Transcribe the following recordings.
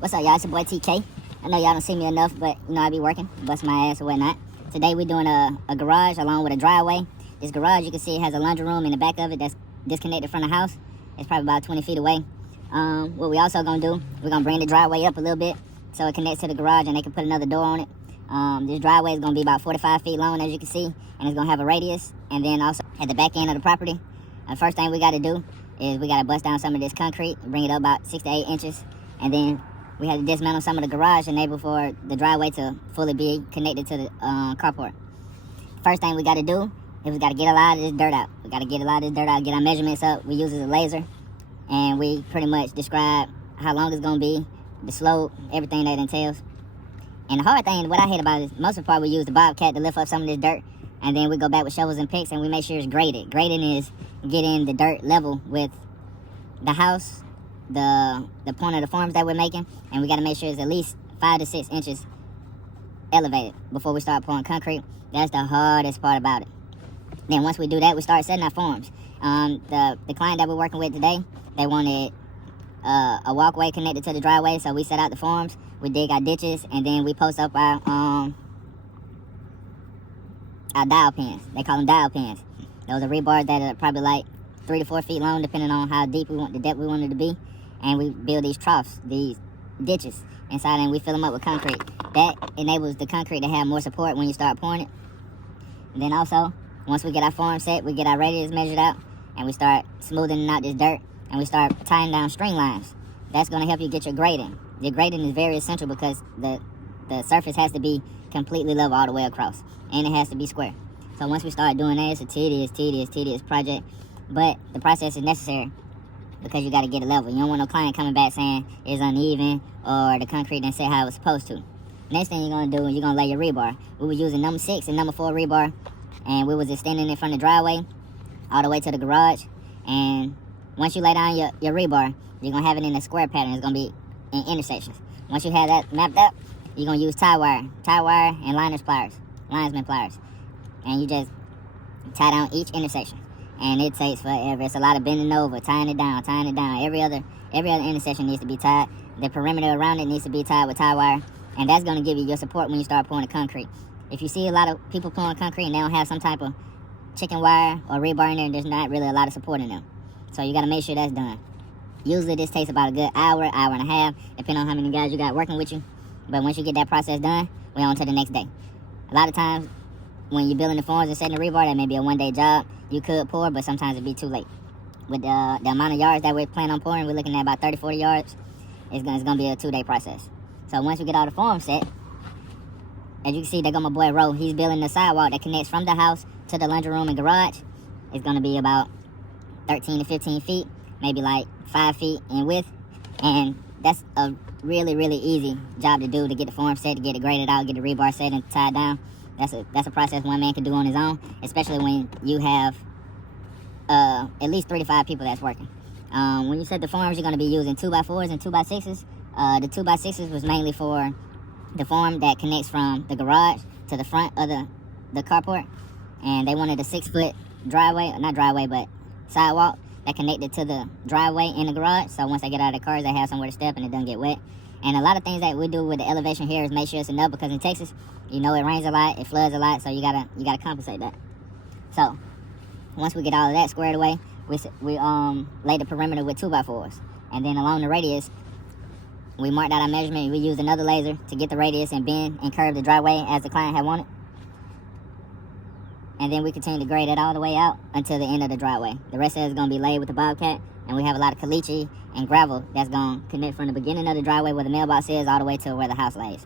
What's up, y'all? It's your boy TK. I know y'all don't see me enough, but you know I be working, bust my ass or whatnot. Today we're doing a garage along with a driveway. This garage, you can see it has a laundry room in the back of it that's disconnected from the house. It's probably about 20 feet away. What we also gonna do, we're gonna bring the driveway up a little bit so it connects to the garage and they can put another door on it. This driveway is gonna be about 45 feet long, as you can see, and it's gonna have a radius. And then also at the back end of the property, the first thing we gotta do is we gotta bust down some of this concrete, bring it up about 6 to 8 inches, and then we had to dismantle some of the garage, enable for the driveway to fully be connected to the carport. First thing we got to do is we got to get a lot of this dirt out. We got to get a lot of this dirt out, get our measurements up. We use a laser, and we pretty much describe how long it's going to be, the slope, everything that entails. And the hard thing, what I hate about it is most of the part we use the bobcat to lift up some of this dirt, and then we go back with shovels and picks, and we make sure it's graded. Grading is getting the dirt level with the house, the point of the forms that we're making, and we got to make sure it's at least 5 to 6 inches elevated before we start pouring concrete. That's the hardest part about it. Then once we do that, we start setting our forms. The client that we're working with today, they wanted a walkway connected to the driveway, so we set out the forms, we dig our ditches, and then we post up our dial pins. They call them dial pins. Those are rebars that are probably like 3 to 4 feet long, depending on how deep the depth we want it to be. And we build these troughs, these ditches inside, and we fill them up with concrete. That enables the concrete to have more support when you start pouring it. And then also, once we get our form set, we get our radius measured out, and we start smoothing out this dirt, and we start tying down string lines. That's going to help you get your grading. Your grading is very essential because the surface has to be completely level all the way across, and it has to be square. So once we start doing that, it's a tedious project, but the process is necessary because you got to get it level. You don't want no client coming back saying it's uneven or the concrete didn't set how it was supposed to. Next thing you're going to do is you're going to lay your rebar. We were using number 6 and number 4 rebar, and we was extending it from the driveway all the way to the garage. And once you lay down your rebar, you're going to have it in a square pattern. It's going to be in intersections. Once you have that mapped up, you're going to use tie wire and linesman pliers. And you just tie down each intersection. And it takes forever. It's a lot of bending over, tying it down. Every other intersection needs to be tied. The perimeter around it needs to be tied with tie wire. And that's going to give you your support when you start pouring the concrete. If you see a lot of people pouring concrete and they don't have some type of chicken wire or rebar in there, there's not really a lot of support in them. So you got to make sure that's done. Usually this takes about a good hour and a half, depending on how many guys you got working with you. But once you get that process done, we're on to the next day. A lot of times, when you're building the forms and setting the rebar, that may be a one-day job. You could pour, but sometimes it'd be too late. With the amount of yards that we're planning on pouring, we're looking at about 30, 40 yards. It's gonna be a 2-day process. So once we get all the forms set, as you can see, there go my boy Ro. He's building the sidewalk that connects from the house to the laundry room and garage. It's gonna be about 13 to 15 feet, maybe like 5 feet in width. And that's a really, really easy job to do, to get the form set, to get it graded out, get the rebar set and tied down. That's a process one man can do on his own, especially when you have at least 3 to 5 people that's working. When you set the forms, you're going to be using 2x4s and 2x6s. The 2x6s was mainly for the form that connects from the garage to the front of the carport. And they wanted a 6-foot sidewalk that connected to the driveway in the garage. So once they get out of the cars, they have somewhere to step and it doesn't get wet. And a lot of things that we do with the elevation here is make sure it's enough, because in Texas, you know, it rains a lot, it floods a lot, so you gotta compensate that. So once we get all of that squared away, we lay the perimeter with 2x4s, and then along the radius, we marked out our measurement. We used another laser to get the radius and bend and curve the driveway as the client had wanted. And then we continue to grade it all the way out until the end of the driveway. The rest of it is going to be laid with the bobcat, and we have a lot of caliche and gravel that's going to connect from the beginning of the driveway where the mailbox is all the way to where the house lays.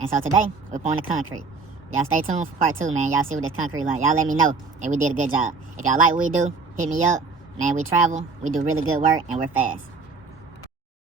And so today, we're pouring the concrete. Y'all stay tuned for part 2, man. Y'all see what this concrete like. Y'all let me know if we did a good job. If y'all like what we do, hit me up. Man, we travel, we do really good work, and we're fast.